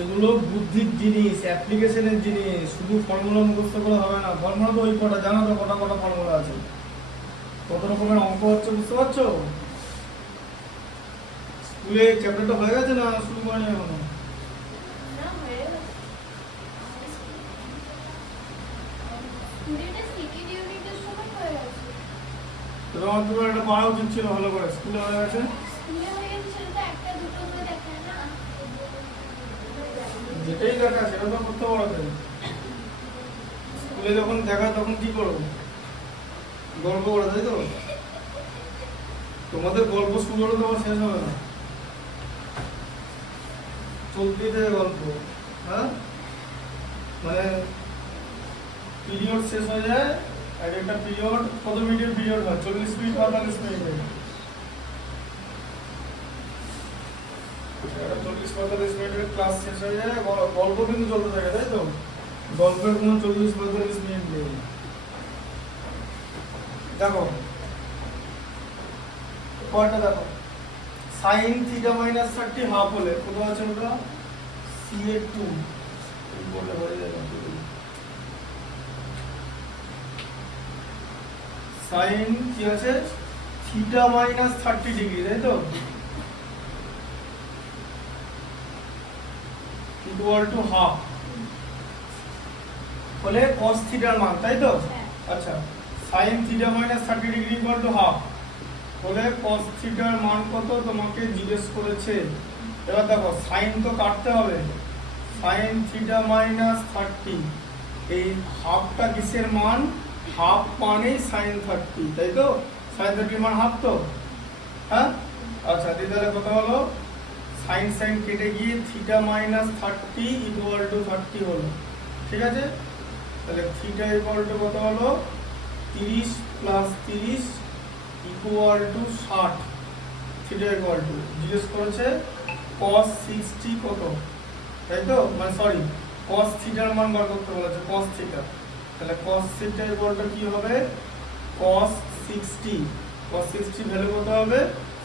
এগুলো বুদ্ধির জিনিস, অ্যাপ্লিকেশনের জিনিস, শুধু ফর্মুলা মুখস্থ করে হবে না। ফর্মুলা তো ওই কটা জানো তো, কটা কটা ফর্মুলা আছে, কত রকমের অঙ্ক হচ্ছে বুঝতে পারছো? স্কুলে চ্যাপ্টারটা হয়ে গেছে না শুরু করেনি এখনো? না হয়ে গেছে। স্কুলেতে সিটি ইউনিটের সময় হয়ে গেছে। তোমার তোমার একটা পড়া উচিত ছিল ভালো করে, স্কুলে হয়ে গেছে। স্কুলে হয়ে গেছে সেটা তো একটা দুটো করে দেখায় না। যেটাই দেখা সেটা তো করতে পারবে। স্কুলে যখন দেখা তখন কি করবো? গল্প করে, তাই তো? তোমাদের গল্প শুরু হলে তোমার শেষ হবে না, চলতেই থাকে গল্প। হ্যাঁ, মানে পিরিয়ড শেষ হয়ে যায়, এক একটা পিরিয়ড কত মিনিটের পিরিয়ড হয়? 40 মিনিট 45 মিনিটের। 40-45 মিনিটের ক্লাস শেষ হয়ে যায়, গল্প কিন্তু চলতে থাকে, তাই তো? গল্পের কোনো 40-45 মিনিট নেই। দেখো পয়েন্টটা দেখো, সাইন থিটা মাইনাস 30 হাফ হলে কত আছে ওটা? CA2 বলে হয়ে যাবে। সাইন কি আছে? থিটা মাইনাস 30 ডিগ্রি, তাই তো? ইকুয়াল টু হাফ হলে cos থিটার মান, তাই তো? আচ্ছা, sine theta minus 30 degree equal to half হলে cos থিটার মান কত তোমাকে জিজ্ঞেস করেছে। এবার দেখো সাইন তো কাটতে হবে, সাইন থিটা মাইনাস 30, এই হাফটা কিসের মান? হাফ মানেই সাইন 30, তাই তো? সাইন 30 মান হাফ তো, হ্যাঁ? আচ্ছা তাহলে কত হলো? সাইন সাইন কেটে গিয়ে থিটা মাইনাস 30 ইকুয়াল টু 30 হলো, ঠিক আছে? তাহলে থিটা ইকুয়াল টু কত হলো? 30 plus 30 equal to 60। Theta equal to জিজ্ঞেস করেছে cos 60 কত, তাই তো? মানে সরি, cos থিটার মান বার করতে বলেছে, cos থিটা। তাহলে cos থিটা ইকুয়াল টু কি হবে? cos 60, cos 60 ভ্যালু কত হবে?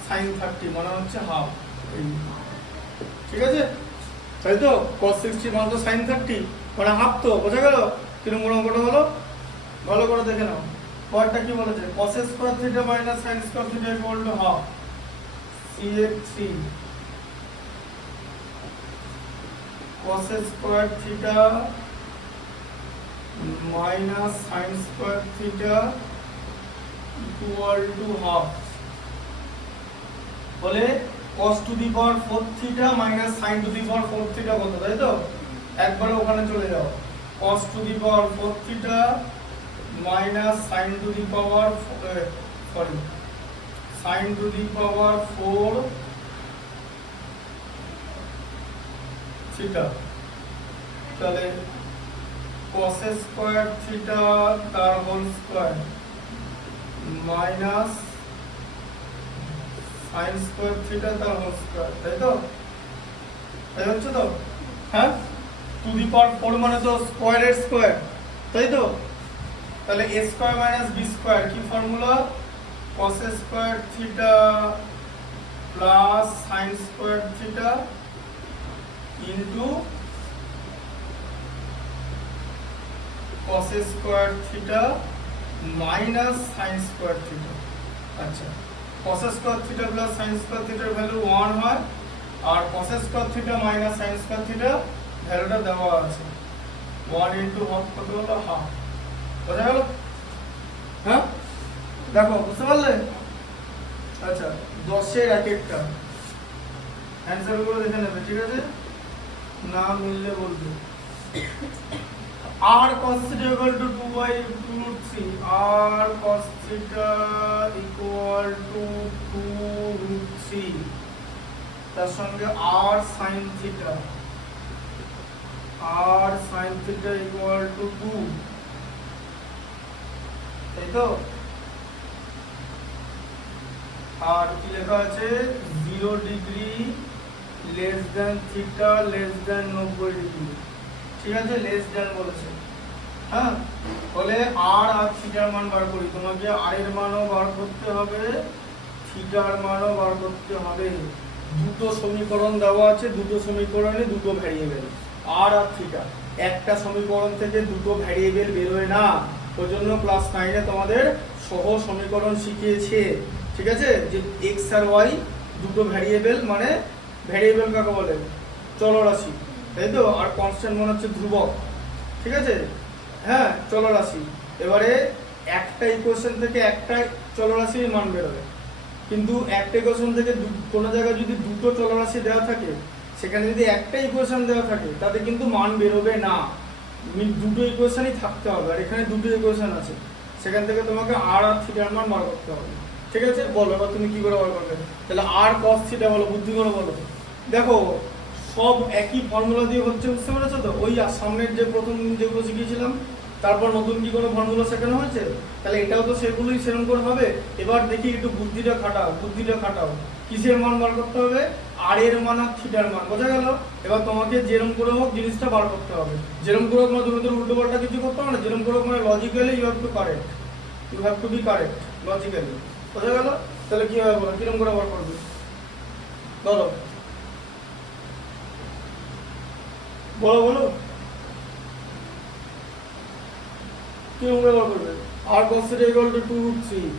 sin 30 মানে হচ্ছে হাফ। ঠিক আছে, তাই তো? cos 60 মানে তো sin 30 মানে হাফ, তো বোঝা গেল? তিন নম্বর অঙ্কটা হলো, ভালো করে দেখে নাও। পরেরটা কি বলেছে? cos square theta minus sin square theta equal to half CA3, cos square theta minus sin square theta equal to half বলে cos to the power 4 theta minus sin to the power 4 theta কত, তাই তো? একবারে ওখানে চলে যাও, cos to the power 4 theta minus sin to the power sin to the power 4 theta, তাহলে cos square theta তার whole square minus sin square theta তার হোল স্কয়ার, তাই তো? তাই হচ্ছে তো? হ্যাঁ, টু দি পাওয়ার 4 মানে তো স্কয়ারের স্কয়ার, তাই তো? তাহলে a square minus b square কি formula? cos square theta plus sin square theta into cos square theta minus sin square theta. আচ্ছা, cos square theta plus sin square থিটার ভ্যালু 1 হয়, আর cos square theta minus sin square theta ভ্যালুটা দেওয়া আছে 1 into half, কত হলো? Half. বোঝা গেল? হ্যাঁ, দেখো বুঝতে পারলে? আচ্ছা, 10 এর এক একটা অ্যানসার গুলো দেখে নেবে, ঠিক আছে? না মিললে বলবে। r cos theta equal to 2/2√3, r cos theta equal to 2√3, তার সঙ্গে r sin theta equal to 2, তাই তো? আর কি লেখা আছে? 0 ডিগ্রি লেস দেন থিটা লেস দেন 90 ডিগ্রি, ঠিক আছে? লেস দেন বলেছে, হ্যাঁ? বলে আর থিটার মান বার করি, তোমাকে আর এর মানও বার করতে হবে, থিটার মানও বার করতে হবে। দুটো সমীকরণ দেওয়া আছে, দুটো সমীকরণে দুটো ভ্যারিয়েবল আর থিটা। একটা সমীকরণ থেকে দুটো ভ্যারিয়েবল বেরোয় না, ওই জন্য ক্লাস 9-এ তোমাদের সহ সমীকরণ শিখিয়েছে, ঠিক আছে? যে এক্স আর ওয়াই দুটো ভ্যারিয়েবল, মানে ভ্যারিয়েবল কাকে বলে? চলরাশি, তাই তো? আর কনস্ট্যান্ট মানে হচ্ছে ধ্রুবক, ঠিক আছে? হ্যাঁ, চলরাশি। এবারে একটা ইকুয়েশন থেকে একটা চলরাশির মান বেরোবে, কিন্তু একটা ইকুয়েশন থেকে কোনো জায়গায় যদি দুটো চলরাশি দেওয়া থাকে, সেখানে যদি একটা ইকুয়েশন দেওয়া থাকে, তাতে কিন্তু মান বেরোবে না। দুটো ইকুয়েশনই থাকতে হবে, আর এখানে দুটো ইকুয়েশন আছে, সেখান থেকে তোমাকে আর থিটার মান বার করতে হবে, ঠিক আছে? বলো এবার তুমি কি করে বার করবে? তাহলে আর কস থিটা বলো, বুদ্ধি করে বলো। দেখো সব একই ফর্মুলা দিয়ে হচ্ছে, বুঝতে পেরেছো তো? ওই সামনের যে প্রথম যেগুলো শিখিয়েছিলাম, তারপর নতুন কি কোনো ফর্মুলা শেখানো হয়েছে? তাহলে এটাও তো সেগুলোই সেরকম করে হবে। এবার দেখি একটু বুদ্ধিটা খাটাও, বুদ্ধিটা খাটাও। কিসের মান বার করতে হবে? আর এর মান আর থিটার মান, বোঝা গেল? এবার তোমাকে যেরকম করে হোক জিনিসটা বার করতে হবে, যেরকম করে হোক, মানে তুমি তো উল্টো পাল্টা কিছু করতে হবে না, যেরকম করে হোক, মানে logically you have to correct, you have to be correct logically, বোঝা গেল? তাহলে কি হবে বলো, কিরকম করে বার করবে বলো, বলো বলো কিরকম করে বার করবে? আর cos θ equal to 2√3,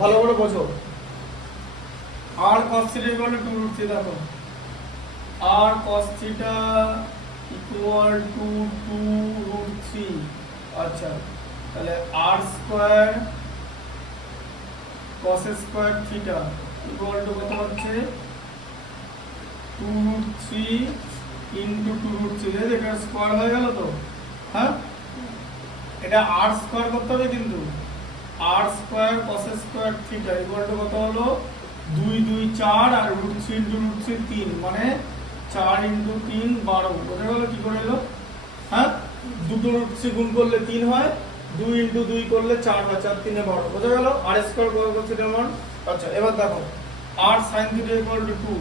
ভালো করে বোঝো। আর cos θ equal to 2√3, দেখো আর cos θ equal to 2√3, আচ্ছা তাহলে r square cos square θ equal to কত হচ্ছে? 2√3 into 2√3, এটা স্কয়ার হয়ে গেল তো? হ্যাঁ, এটা r স্কয়ার করতে হবে, কিন্তু r square cos square θ equal to কত হলো? 2 2 4 আর √3 into √3 3, মানে 4 into 3 12, বোঝা গেল কি করে এলো? হ্যাঁ, দুটো √3 গুণ করলে 3 হয়, 2 into 2 করলে 4 হয়, 4 3 12, বোঝা গেল? r স্কয়ার কত হচ্ছে মান? আচ্ছা এবার দেখো r sin θ equal to 2,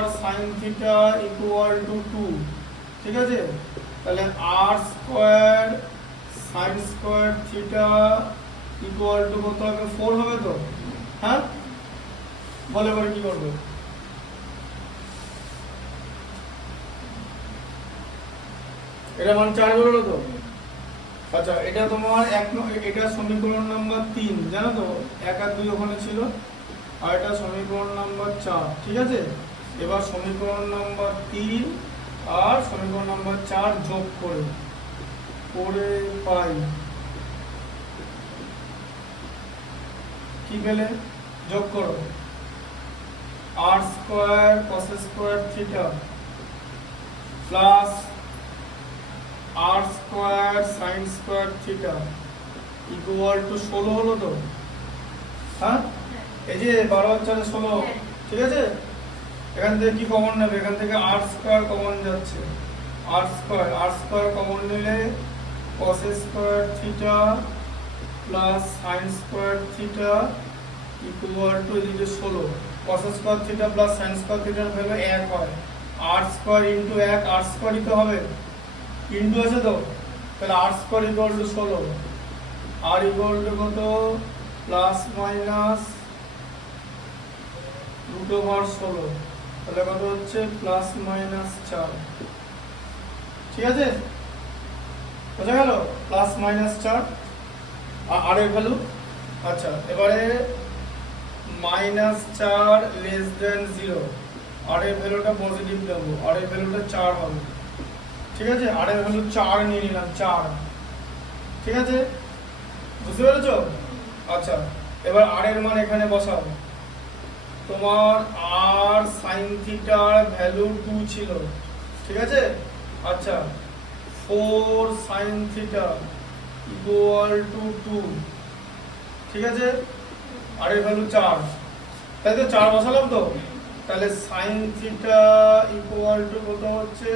r sin θ equal to 2, ঠিক আছে? তাহলে r square sin square θ equal to কত হবে? 4 হবে তো? হ্যাঁ, বলে এবারে কি করবে? এটা মান 4 বেরোলো তো? আচ্ছা এটা তোমার এটা সমীকরণ নাম্বার 3, জানো তো? 1 আর 2 ওখানে ছিল, আর এটা সমীকরণ নাম্বার 4, ঠিক আছে? এবার সমীকরণ নাম্বার 3 আর সমীকরণ নাম্বার 4 যোগ করে পাই কি পেলে? যোগ করো, r square cos square θ plus r square sin square θ equal to 16 হলো তো? হ্যাঁ, এই যে 12 আর 4 16, ঠিক আছে? এখান থেকে কি কমন নেবে? এখান থেকে r স্কয়ার কমন যাচ্ছে, r স্কয়ার কমন নিলে cos square θ plus sin square θ equal to এদিকে 16, cos square θ plus sin square θ এর ভ্যালু 1 হয়, r স্কয়ার ইনটু 1, r স্কয়ারই তো হবে, ইনটু আছে তো? তাহলে r square equal to 16, r equal to কত? প্লাস মাইনাস √16, তাহলে কত হচ্ছে? প্লাস মাইনাস 4, ঠিক আছে? বোঝা গেল? প্লাস মাইনাস 4 আর এর ভ্যালু। আচ্ছা এবারে -4 লেস দেন 0, আর এর ভ্যালুটা পজিটিভ দেবো, আর এর ভ্যালুটা 4 হবে, ঠিক আছে? আর এর ভ্যালু 4 নিয়ে নিলাম, 4, ঠিক আছে? বুঝতে পেরেছো? আচ্ছা এবার আর এর মান এখানে বসাও। তোমার r sin θ এর ভ্যালু 2 ছিল, ঠিক আছে? আচ্ছা 4 sin θ ইকুয়াল টু 2, ঠিক আছে? আর এর ভ্যালু 4, তাই তো? 4 বসালাম তো? তাহলে sin θ ইকুয়াল টু কত হচ্ছে?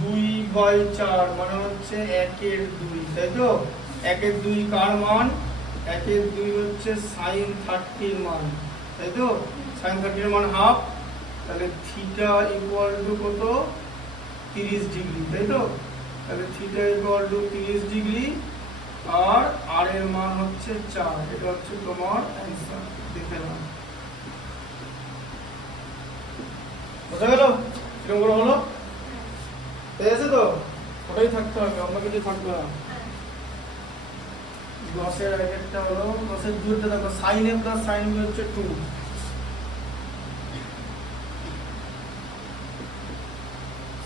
2/4, মানে হচ্ছে 1/2, তাই তো? 1/2 কার মান? 1/2 হচ্ছে sin 30 এর মান, তাই তো? sin 30 এর মান হাফ, তাহলে θ ইকুয়াল টু কত? 30 ডিগ্রি, তাই তো? তাহলে θ ইকুয়াল টু 30 ডিগ্রি, আর আর এর মান হচ্ছে 4। এটা হচ্ছে তোমার অ্যান্সার। দেখে নাও, বোঝা গেল কিরকম করে হলো? ঠিক আছে তো, ওটাই থাকতে হবে, অন্য কিছু থাকবে না। দশের একটা হলো, দশের দুইটা দেখো, sine A plus sine B হচ্ছে 2,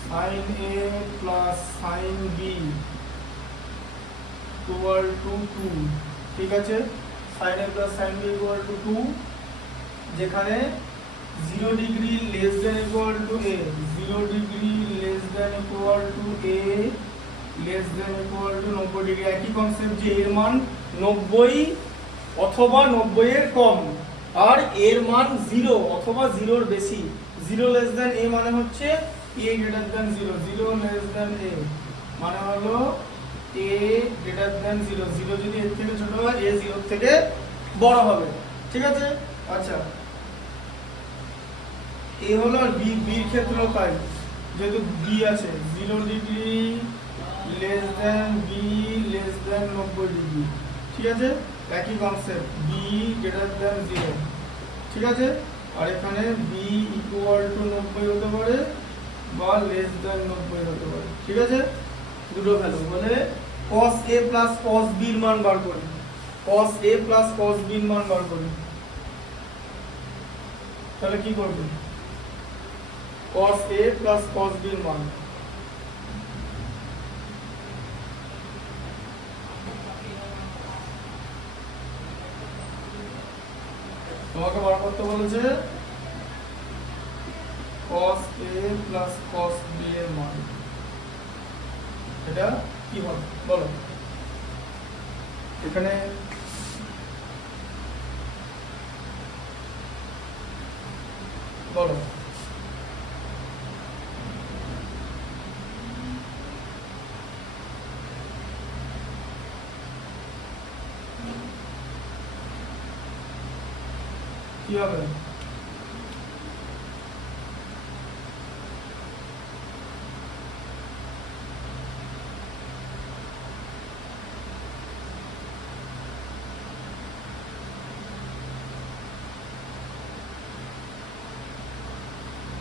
sine A plus sine B equal to 2। ঠিক আছে, sine A plus sine B equal to 2, যেখানে 0 degree less than equal to A, 0 degree less than equal to A, less than equal to 90 degree. একই concept যে এর মান 90 অথবা 90 এর কম, আর এর মান 0 অথবা 0 এর বেশি। 0 লেস দেন এ মানে হচ্ছে এ গ্রেটার দেন 0, 0 লেস দেন এ মানে হলো এ গ্রেটার দেন 0, 0 যদি এর থেকে ছোট হয় এ 0 থেকে বড় হবে। ঠিক আছে, আচ্ছা এ হলো বি, বির ক্ষেত্রেও তাই, যেহেতু বি আছে 0 degree less than B less than 90 degree. ঠিক আছে, একই কনসেপ্ট, বি গ্রেটার দেন 0। ঠিক আছে, আর এখানে বি ইকুয়াল টু 90 হতে পারে বা লেস দেন 90 হতে পারে। ঠিক আছে, দুটো ভ্যালু বলে cos a plus cos b এর মান বার করি, cos a plus cos b এর মান বার করি। তাহলে কি করবে? cos a plus cos b এর মান, তোমাকে বার করতে বলেছে cos a plus cos b এর মান। এটা কি হবে বলো? এখানে বলো, কি হবে?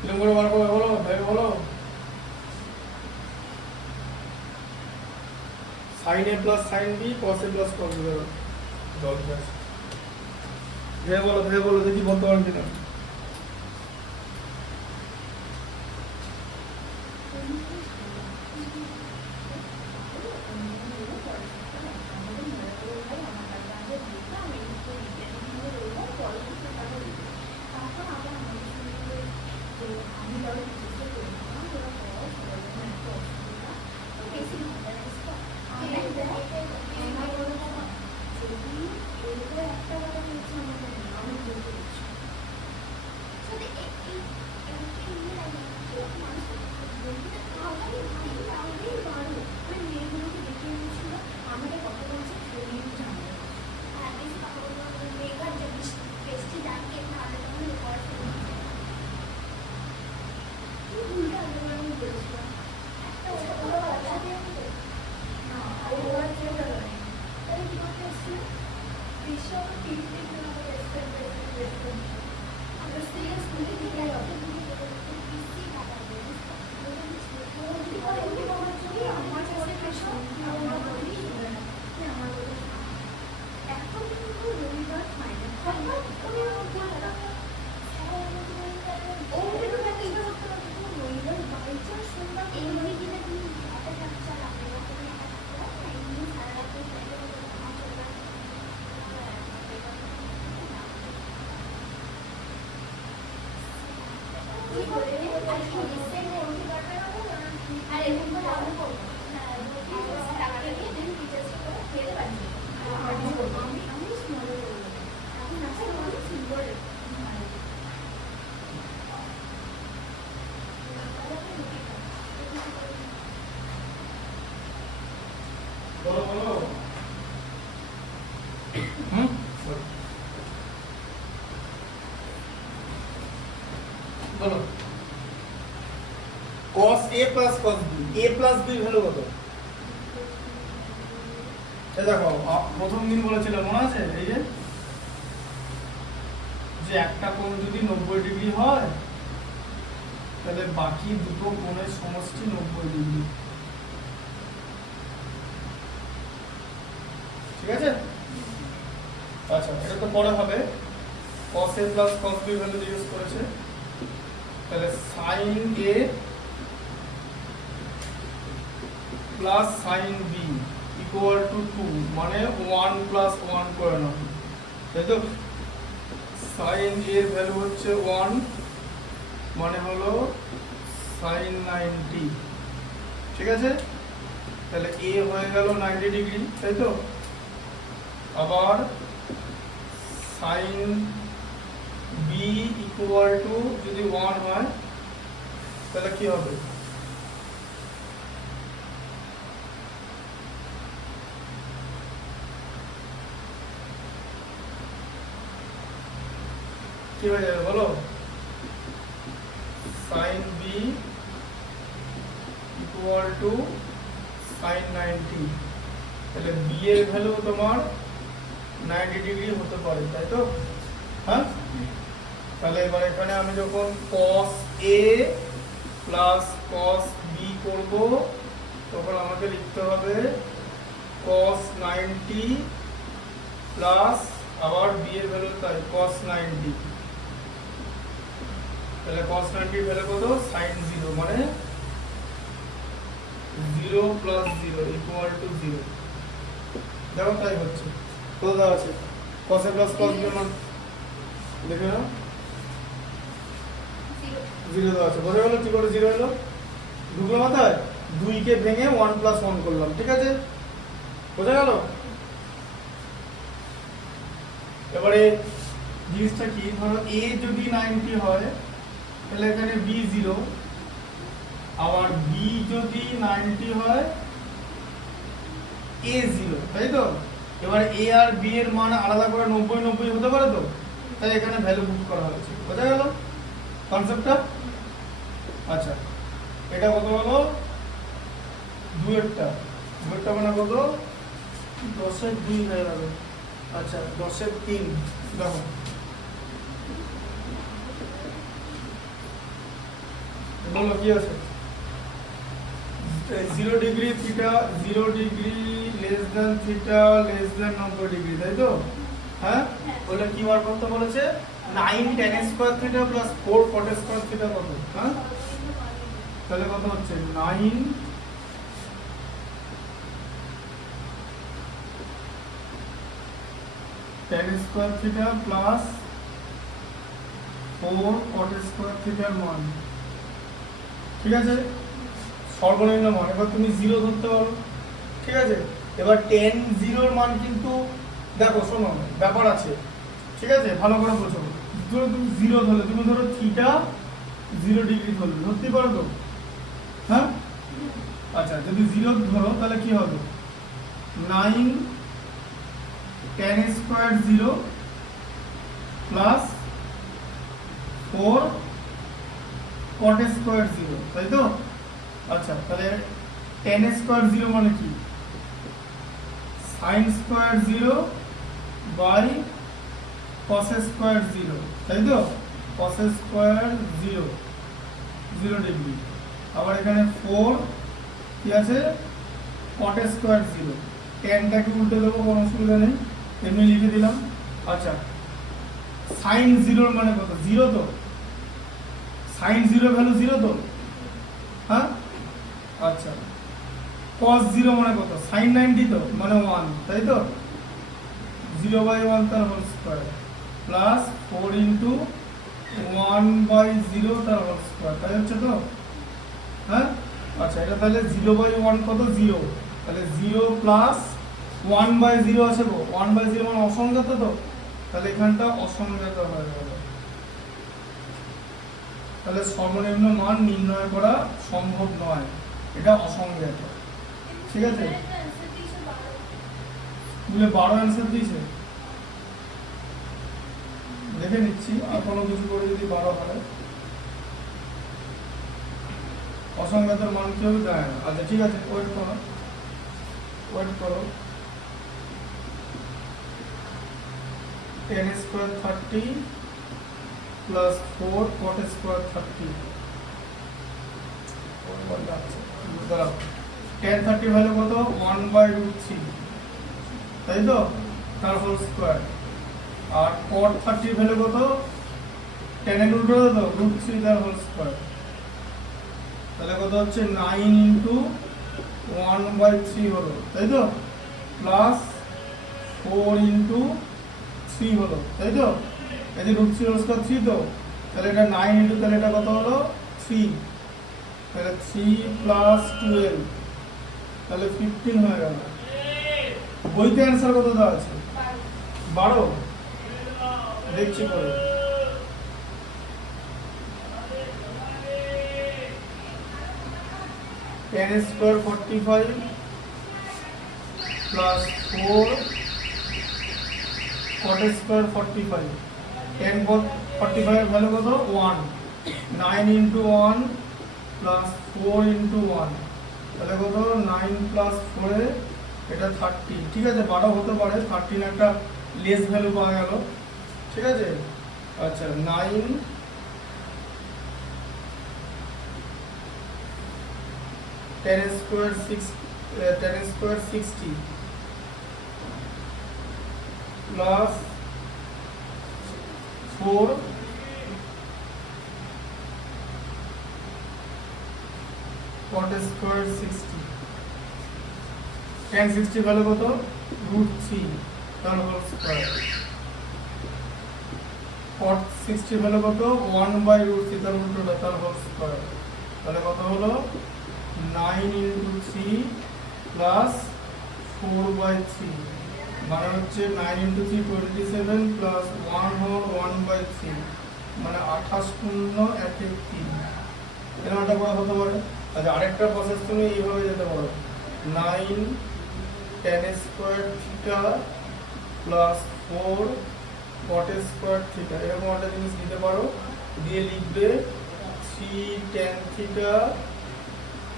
কিরকম করে বার করবে বলো, ভেবে বলো। Sign A plus sine B, cos A plus cos B. ভেবে বলো, ভেবে বলো, দেখি বলতে পারবি না। বলো বলো, বলো। cos a plus cos b, a plus b value কত? এই দেখো প্রথম দিন বলেছিলাম মনে আছে এই যে একটা কোণ যদি 90 ডিগ্রি হয় তাহলে বাকি দুটো কোণের সমষ্টি 90 ডিগ্রি। ঠিক আছে? আচ্ছা এটা তো পরে হবে। cos a plus cos b value জিজ্ঞেস করেছে, তাহলে sin a plus sin b equal to 2 মানে 1 প্লাস 1 করে নাও, তাই তো? sin a এর ভ্যালু হচ্ছে 1 মানে হলো sin 90। ঠিক আছে? তাহলে a হয়ে গেল 90 ডিগ্রি, তাই তো? আবার sin b ইকুয়াল টু যদি 1 হয় তাহলে কি হবে? কি হয়ে যাবে বলো? sin b equal to sin 90, তাহলে b এর ভ্যালু তোমার 90 ডিগ্রি হতে পারে, তাই তো? হ্যাঁ, তাহলে এবার এখানে আমি যখন cos a plus cos b করব তখন আমাকে লিখতে হবে cos 90 প্লাস আবার b এর ভ্যালু তাই cos 90, তাহলে cos 90 এর ভ্যালু কত? sin 0 মানে 0 প্লাস 0 ইকুয়াল টু 0। দেখো তাই হচ্ছে, তো দেওয়া আছে cos a plus cos b এর মান দেখে নাও, 0 দেওয়া আছে। বোঝা গেল কি করে 0 হলো? ঢুকলো মাথায়? 2 কে ভেঙে 1 প্লাস 1 করলাম, ঠিক আছে? বোঝা গেল? এবারে জিনিসটা কি, ধরো a যদি 90 হয় তাহলে এখানে b 0, আবার b যদি 90 হয় a 0, তাই তো? এবার a আর b এর মান আলাদা করে 90 90 হতে পারে তো, তাই এখানে ভ্যালু পুট করা হয়েছে। বোঝা গেল কনসেপ্টটা? আচ্ছা এটা কত হলো? 2 এরটা মানে কত? 10 এর 2 হয়ে যাবে। আচ্ছা 10 এর 3 দেখো, বলো কি আছে? 0 degree theta 0 degree less than theta less than 90 degree, তাই তো? হ্যাঁ, বলে কি বার করতে বলেছে? 9 tan square theta plus 4 cot square theta কত? হ্যাঁ, তাহলে কত হচ্ছে? 9 tan square theta plus 4 cot square থিটার মান। ঠিক আছে, সর্বনিম্ন মান। এবার তুমি 0 ধরতে পারো, ঠিক আছে? এবার tan 0 এর মান কিন্তু দেখো, শোনো ব্যাপার আছে, ঠিক আছে? ভালো করে বোঝো। ধরো তুমি 0 ধরলে, তুমি ধরো থিটা 0 ডিগ্রি ধরলে, ধরতে পারো তো? হ্যাঁ, আচ্ছা যদি 0 ধরো তাহলে কি হবে? 9 tan square 0 plus 4 cot square 0, তাই তো? আচ্ছা তাহলে tan স্কয়ার 0 মানে কি? sin square 0 by cos square 0, তাই তো? cos স্কয়ার 0 0 ডিগ্রি, আবার এখানে 4 কি আছে? cot স্কয়ার 0, tanটাকে উল্টে দেবো, কোনো অসুবিধা নেই, এমনি লিখে দিলাম। আচ্ছা sin 0 এর মানে কত? 0 তো? sin 0 ভ্যালু 0 তো? হ্যাঁ, আচ্ছা cos 0 মানে কত? sin 90 তো, মানে 1, তাই তো? 0/1 তার হোল স্কয়ার প্লাস 4 ইনটু 1/0 তার হোল স্কয়ার, তাই হচ্ছে তো? হ্যাঁ, আচ্ছা এটা তাহলে 0/1 কত? 0, তাহলে 0 প্লাস 1/0 আছে গো, 1/0 মানে অসংজ্ঞাত তো, তাহলে এখানটা অসংজ্ঞাত হয়ে গেল। তাহলে সর্বনিম্ন মান নির্ণয় করা সম্ভব নয়, এটা অসংজ্ঞাত। ঠিক আছে, বলে 12 অ্যান্সার দিয়েছে, দেখে নিচ্ছি আর কোনো কিছু করে যদি 12 হয়। অসংজ্ঞাতের মান কি হবে জানে না। আচ্ছা ঠিক আছে, ওয়েট করো tan square 30 plus 4 cot square 30 দাঁড়াও tan 30 ভ্যালু কত 1/√3 তাই তো তার হোল স্কয়ার আর cot 30 ভ্যালু কত tan এর উল্টো তো √3 তার হোল স্কয়ার তাহলে কত হচ্ছে 9 ইনটু 1/3 হলো তাই তো প্লাস 4 ইনটু 3 হলো তাই তো এই যে √3 হোল স্কয়ার 3 তো তাহলে এটা 9 ইনটু তাহলে এটা কত হলো 3 তাহলে 3 প্লাস 12 তাহলে 15 হয়ে গেল বইতে অ্যানসার কত দেওয়া আছে 12 দেখছি পরে tan square 45 plus 4 cot square 45 tan 45 এর ভ্যালু কত 1 9 ইনটু 1 প্লাস 4 ইনটু 1 তাহলে কত 9 প্লাস 4 এ এটা 30 ঠিক আছে 12 হতে পারে 13 একটা লেস ভ্যালু পাওয়া গেল ঠিক আছে আচ্ছা 9 tan square 60 plus 4 cot square 60 tan 60 value কত √3 তার হোল স্কয়ার cot 60 ভ্যালু কত 1/√3 তার উল্টোটা তার হোল স্কয়ার তাহলে কত হলো 9 ইনটু 3 প্লাস 4/3 মানে হচ্ছে 9 ইনটু 3 27 প্লাস 1 হল 1/3 মানে 28 পূর্ণ 1/3 এরকমটা করা হতে পারে আচ্ছা আরেকটা প্রসেস তুমি এইভাবে যেতে পারো 9 tan square theta plus 4 cot square theta এরকম একটা জিনিস দিতে পারো দিয়ে লিখবে 3 tan থিটা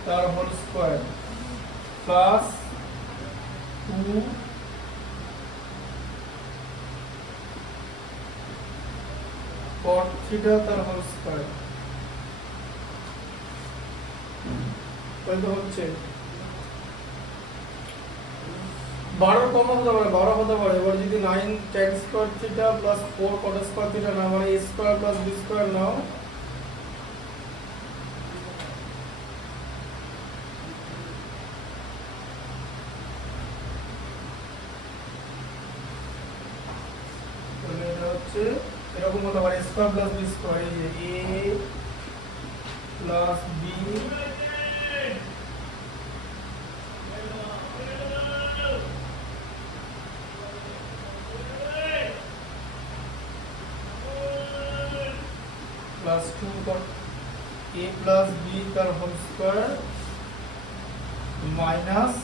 তার whole square plus 2 cot theta তার হোল স্কয়ার তাহলে হচ্ছে 12 কম হতে পারে 12 হতে পারে এবার যদি 9 tan square theta plus 4 cot square theta না মানে a square plus b square নাও তাহলে এটা হচ্ছে এরকম হতে পারে a square plus b square এই যে a plus b plus 2 cot a plus b का whole square minus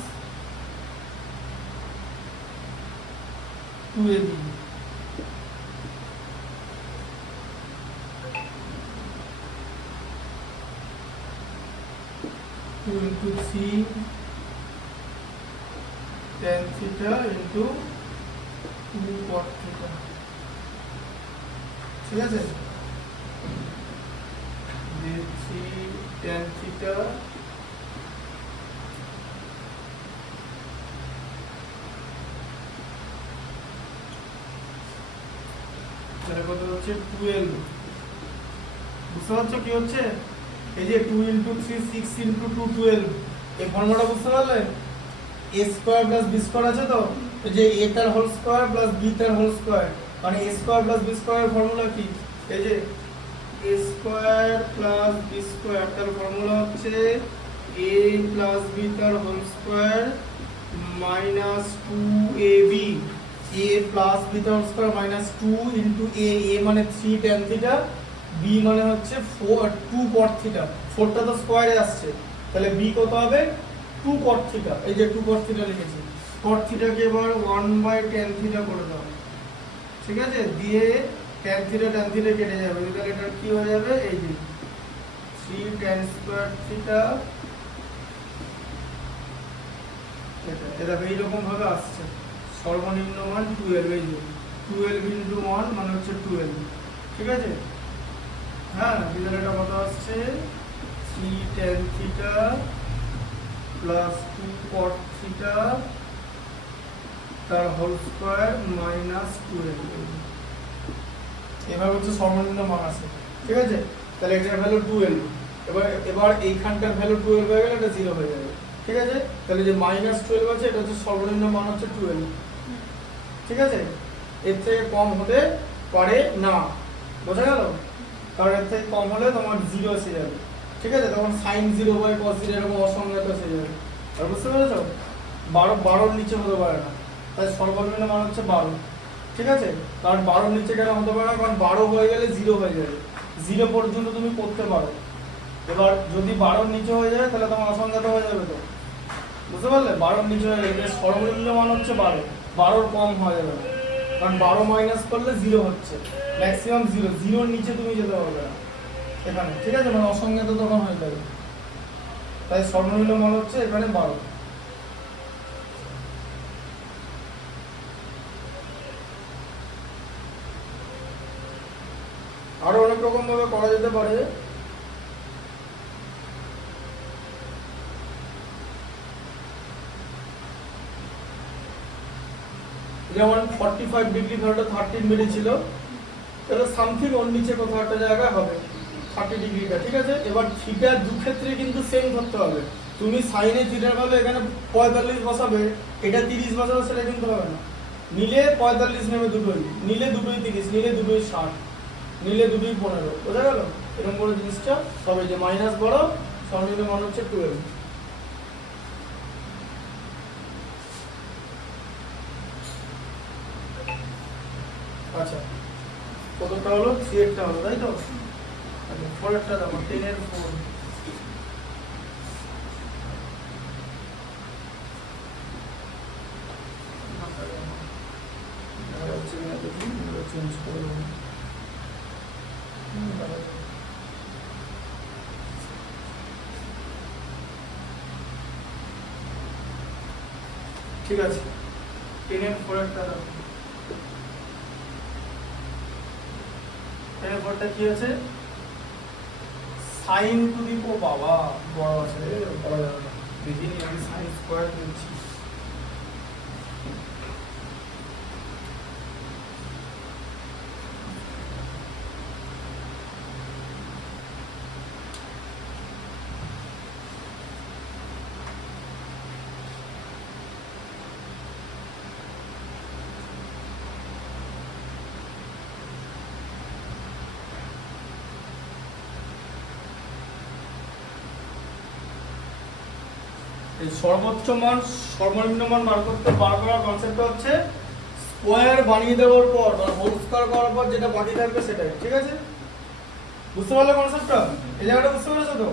2ab 2 into 3 tan theta into 2 cot theta ঠিক আছে 3 tan theta তাহলে কত হচ্ছে 12 বুঝতে পারছো কি হচ্ছে এই যে 2 into 3 6 into 2 12 এই ফর্মুলাটা বুঝতে পারলে a square plus b square আছে তো এই যে a তার হোল স্কয়ার প্লাস b তার হোল স্কয়ার মানে a square plus b square formula কি এই যে a square plus b square তার ফর্মুলা হচ্ছে a প্লাস b তার whole square minus 2ab a plus b তার whole square minus 2 into a মানে 3 tan থিটা b মানে হচ্ছে 2 cot থিটা 4 টা তো স্কয়ারে আসছে তাহলে b কত হবে 2 cot থিটা এই যে 2 cot থিটা লিখেছি cot থিটাকে এবার 1/tan থিটা করে দাও ঠিক আছে দিয়ে tan থিটা কেটে যাবে তাহলে এটা কি হয়ে যাবে এই যে 3 tan স্কয়ার থিটা এটা এই রকম ভাবে আসছে সর্বনিম্ন মান 12 এই যে 12 ইন্টু 1 মানে হচ্ছে 12, ঠিক আছে? হ্যাঁ, এখানে এটা কত আসছে 3 tan theta plus 2 cot theta তার হোল স্কয়ার মাইনাস 12। এভাবে হচ্ছে সর্বনিম্ন মান আছে, ঠিক আছে? তাহলে এটার ভ্যালু 12, এবার এইখানটার ভ্যালু 12 হয়ে গেলে এটা 0 হয়ে যাবে, ঠিক আছে? তাহলে যে -12 আছে এটা হচ্ছে সর্বনিম্ন মান হচ্ছে 12, ঠিক আছে? এর থেকে কম হতে পারে না, বোঝা গেল? কারণ এর থেকে কম হলে তোমার 0 এসে যাবে, ঠিক আছে? তখন sin 0 বাই cos 0 এরকম অসংজ্ঞাত এসে যাবে। আর বুঝতে পেরেছো? 12 নিচে হতে পারে না, তাই সর্বনিম্ন মান হচ্ছে 12, ঠিক আছে? কারণ 12 নিচে কেন হতে পারে না? কারণ 12 হয়ে গেলে 0 হয়ে যাবে, 0 পর্যন্ত তুমি করতে পারো। এবার যদি 12 নিচে হয়ে যায় তাহলে তোমার অসংজ্ঞাত হয়ে যাবে, তো বুঝতে পারলে? 12 নিচে হয়ে গেলে সর্বনিম্ন মান হচ্ছে 12, 12 কম হয়ে যাবে না, কারণ 12 মাইনাস করলে 0 হচ্ছে, ম্যাক্সিমাম 0, 0 নিচে তুমি যেতে পারবে না এখানে, ঠিক আছে? মানে অসংজ্ঞাত তখন হয়ে যাবে, তাই সর্বনিম্ন মান হচ্ছে এখানে 12। আরো অনেক রকম ভাবে করা যেতে পারে। যেমন 45 ডিগ্রি ধরো 13 বেরিয়েছিল, তাহলে সামথিং ওর নিচে কোথাও একটা জায়গায় হবে 30 ডিগ্রিটা, ঠিক আছে? এবার থিটার দু ক্ষেত্রে কিন্তু সেম ধরতে হবে। তুমি সাইনে থিটার ভালো এখানে 45 বসাবে, এটা 30 বসাবে, সেটা কিন্তু হবে না। নিলে 45 নেবে দুটোই, নিলে দুটোই 30, নিলে দুটোই 60, নিলে দুটোই 15, বোঝা গেল? এরকম করে জিনিসটা হবে যে মাইনাস বড়, সর্বনিম্ন মান হচ্ছে 12। আচ্ছা, কতটা হলো? 3 এরটা হলো, তাই তো? আচ্ছা, 4 এরটা দেখো, 10 এর 4। চেঞ্জ করে দেবো। ঠিক আছে, 10 এর 4 এরটা দেখো। 10 এর 4টা কি আছে? সাইন টু দি বাবা বড় আছে রে, করা যাবে না। দেখিনি, আমি সাইন স্কয়ার দিচ্ছি। এই সর্বোচ্চ মান সর্বনিম্ন মান বার করার কনসেপ্টটা হচ্ছে স্কোয়ার বানিয়ে দেওয়ার পর বা হোল স্কয়ার করার পর যেটা বাকি থাকবে সেটাই, ঠিক আছে? বুঝতে পারলে কনসেপ্টটা? এই জায়গাটা বুঝতে পেরেছো তো?